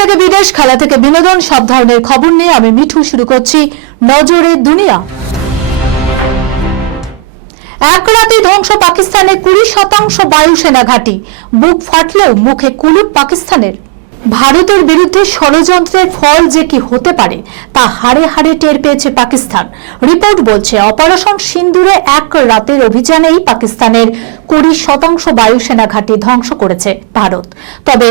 থেকে বিদেশ, খেলা থেকে বিনোদন, সব ধরনের খবর নিয়ে আমি মিঠু শুরু করছি নজরের দুনিয়া। এক রাতে ধ্বংস পাকিস্তানের কুড়ি শতাংশ বায়ুসেনা ঘাঁটি। বুক ফাটলেও মুখে কুলুপ পাকিস্তানের। ভারতের বিরুদ্ধে ষড়যন্ত্রের ফল যে কি হতে পারে, তা হাড়ে হাড়ে টের পেয়েছে পাকিস্তান। রিপোর্ট বলছে, অপারেশন সিন্দুরে এক রাতের অভিযানেই পাকিস্তানের কুড়ি শতাংশ বায়ুসেনা ঘাঁটি ধ্বংস করেছে ভারত। তবে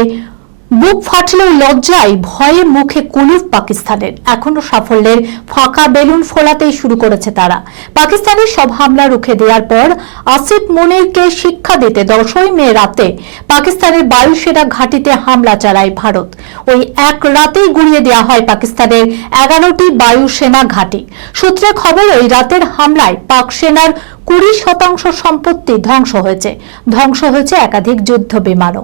বুক ফাটলেও লজ্জায় ভয়ে মুখে কুলুপ পাকিস্তানের। এখনও সাফল্যের ফাঁকা বেলুন ফোলাতেই শুরু করেছে তারা। পাকিস্তানের সব হামলা রুখে দেওয়ার পর আসিফ মনিরকে শিক্ষা দিতে দশই মে রাতে পাকিস্তানের বায়ুসেনা ঘাঁটিতে হামলা চালায় ভারত। ওই এক রাতেই গুড়িয়ে দেওয়া হয় পাকিস্তানের এগারোটি বায়ুসেনা ঘাঁটি। সূত্রে খবর, ওই রাতের হামলায় পাক সেনার কুড়ি শতাংশ সম্পত্তি ধ্বংস হয়েছে। ধ্বংস হয়েছে একাধিক যুদ্ধ বিমানও।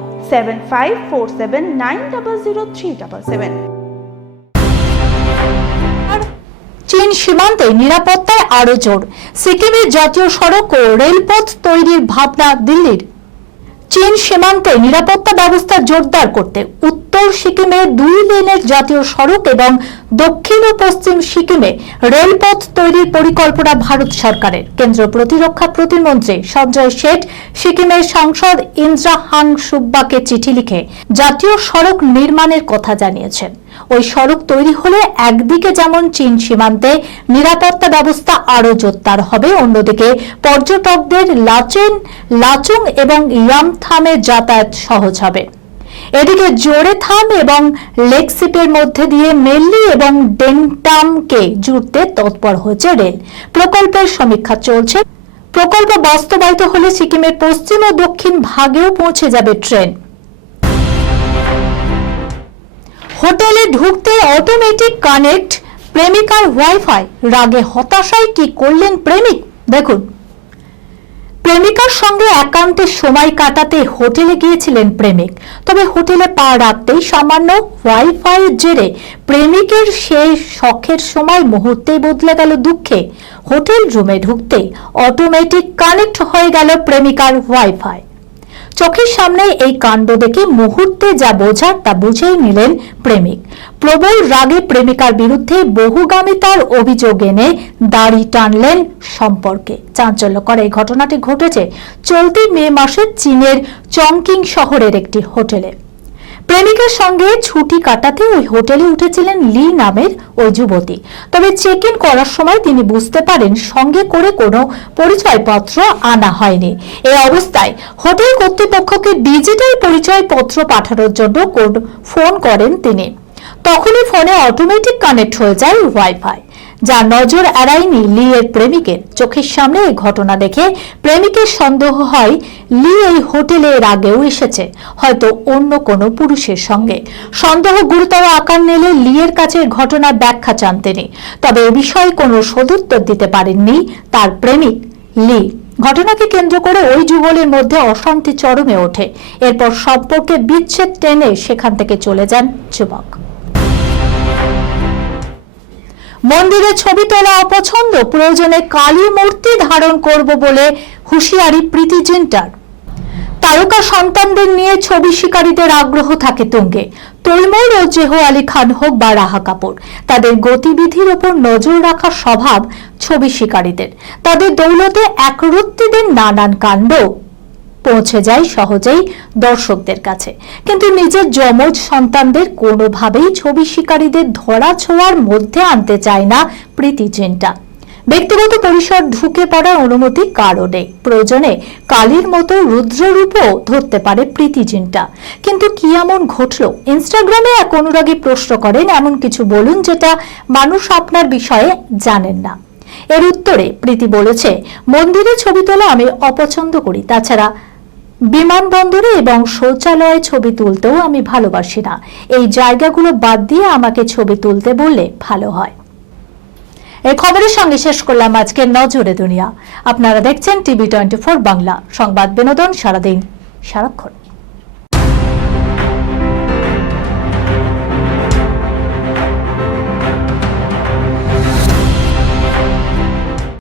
চীন সীমান্তে নিরাপত্তায় আরও জোর। সিকিমের জাতীয় সড়ক ও রেলপথ তৈরির ভাবনা দিল্লির। চীন সীমান্তে নিরাপত্তা ব্যবস্থা জোরদার করতে সিকিমে দুই লেনের জাতীয় সড়ক এবং দক্ষিণ ও পশ্চিম সিকিমে রেলপথ তৈরির পরিকল্পনা ভারত সরকারের। কেন্দ্র প্রতিরক্ষা প্রতিমন্ত্রী সঞ্জয় শেঠ সিকিমের সাংসদ ইন্দ্রা হাং সুব্বাকে চিঠি লিখে জাতীয় সড়ক নির্মাণের কথা জানিয়েছেন। ওই সড়ক তৈরি হলে একদিকে যেমন চীন সীমান্তে নিরাপত্তা ব্যবস্থা আরও জোরদার হবে, অন্যদিকে পর্যটকদের লাচেন, লাচুং এবং ইয়ামথামে যাতায়াত সহজ হবে। এদিকে জোরে থাম এবং লেকসিপের মধ্যে দিয়ে মেল্লি এবং ডেংটামকে জুড়তে তৎপর হয়েছে রেল। প্রকল্পের সমীক্ষা চলছে। প্রকল্প বাস্তবায়িত হলে সিকিমের পশ্চিম ও দক্ষিণ ভাগেও পৌঁছে যাবে ট্রেন। হোটেলে ঢুকতে অটোমেটিক কানেক্ট প্রেমিকার ওয়াইফাই রাগে হতাশায় কি করলেন প্রেমিক? দেখুন। প্রেমিকার সঙ্গে একান্তে সময় কাটাতে হোটেলে গিয়েছিলেন প্রেমিক। তবে হোটেলে পা রাখতেই সামান্য ওয়াইফাই জেরে প্রেমিকের সেই শখের সময় মুহূর্তেই বদলে গেল দুঃখে। হোটেল রুমে ঢুকতে অটোমেটিক কানেক্ট হয়ে গেল প্রেমিকার ওয়াইফাই। চোখের সামনে এই কাণ্ড দেখে মুহূর্তে যা বোঝার তা বুঝেই নিলেন প্রেমিক। প্রবল রাগে প্রেমিকার বিরুদ্ধে বহুগামিতার অভিযোগ এনে দাড়ি টানলেন সম্পর্কে। চাঞ্চল্যকর এই ঘটনাটি ঘটেছে চলতি মে মাসে চীনের চংকিং শহরের একটি হোটেলে। প্রেমিকের সঙ্গে ছুটি কাটাতে ওই হোটেলে উঠেছিলেন লি নামের ওই যুবতী। তবে চেক ইন করার সময় তিনি বুঝতে পারেন সঙ্গে করে কোনো পরিচয়পত্র আনা হয়নি। এই অবস্থায় হোটেল কর্তৃপক্ষকে ডিজিটাল পরিচয়পত্র পাঠানোর জন্য ফোন করেন তিনি। তখনই ফোনে অটোমেটিক কানেক্ট হয়ে যায় ওয়াইফাই যা নজর এড়ায়নি লি এর প্রেমিকের চোখের সামনে এই ঘটনা দেখে প্রেমিকের সন্দেহ হয় লি এই হোটেলে এর আগেও এসেছে, হয়তো অন্য কোনো পুরুষের সঙ্গে। সন্দেহ গুরুতর আকার নিলে লি এর কাছে ঘটনার ব্যাখ্যা চান তিনি। তবে এ বিষয়ে কোনো সদুত্তর দিতে পারেননি তার প্রেমিক লি। ঘটনাকে কেন্দ্র করে ওই যুগলের মধ্যে অশান্তি চরমে ওঠে। এরপর সম্পর্কে বিচ্ছেদ টেনে সেখান থেকে চলে যান যুবক। মন্দিরে ছবি তোলা অপছন্দ, প্রয়োজনে কালী মূর্তি ধারণ করব বলে হুঁশিয়ারি প্রীতি জিন্টার। তারকা সন্তানদের নিয়ে ছবি শিকারীদের আগ্রহ থাকে তুঙ্গে। তৈমুর ও জেহো আলী খান হোক বা রাহা কাপুর, তাদের গতিবিধির ওপর নজর রাখা স্বভাব ছবি শিকারীদের। তাদের দৌলতে একরত্তিদের নানান কাণ্ড। পৌঁছে যায় সহজেই দর্শকদের কাছে। কিন্তু নিজের যমজ সন্তানদের কোনোভাবেই ছবি শিকারীদের ধরা ছোঁয়ার মধ্যে আনতে চায় না প্রীতি জিন্টা। ব্যক্তিগত পরিসর ঢুকে পড়ার অনুমতি কারও নেই প্রয়োজনে কালীর মতো রুদ্ররূপও ধরতে পারে প্রীতি প্রীতিজিনটা কিন্তু কি এমন ঘটল? ইনস্টাগ্রামে এক অনুরাগী প্রশ্ন করেন, এমন কিছু বলুন যেটা মানুষ আপনার বিষয়ে জানেন না। এর উত্তরে প্রীতি বলেছে, মন্দিরে ছবি তোলা আমি অপছন্দ করি। তাছাড়া বিমানবন্দরে এবং শৌচালয়ে ছবি তুলতেও আমি ভালোবাসি না। এই জায়গাগুলো বাদ দিয়ে আমাকে ছবি তুলতে বললে ভালো হয়। এই খবরের সঙ্গে শেষ করলাম আজকে নজরে দুনিয়া। আপনারা দেখছেন টিভি টোয়েন্টি বাংলা। সংবাদ বিনোদন সারাদিন সারাক্ষণ।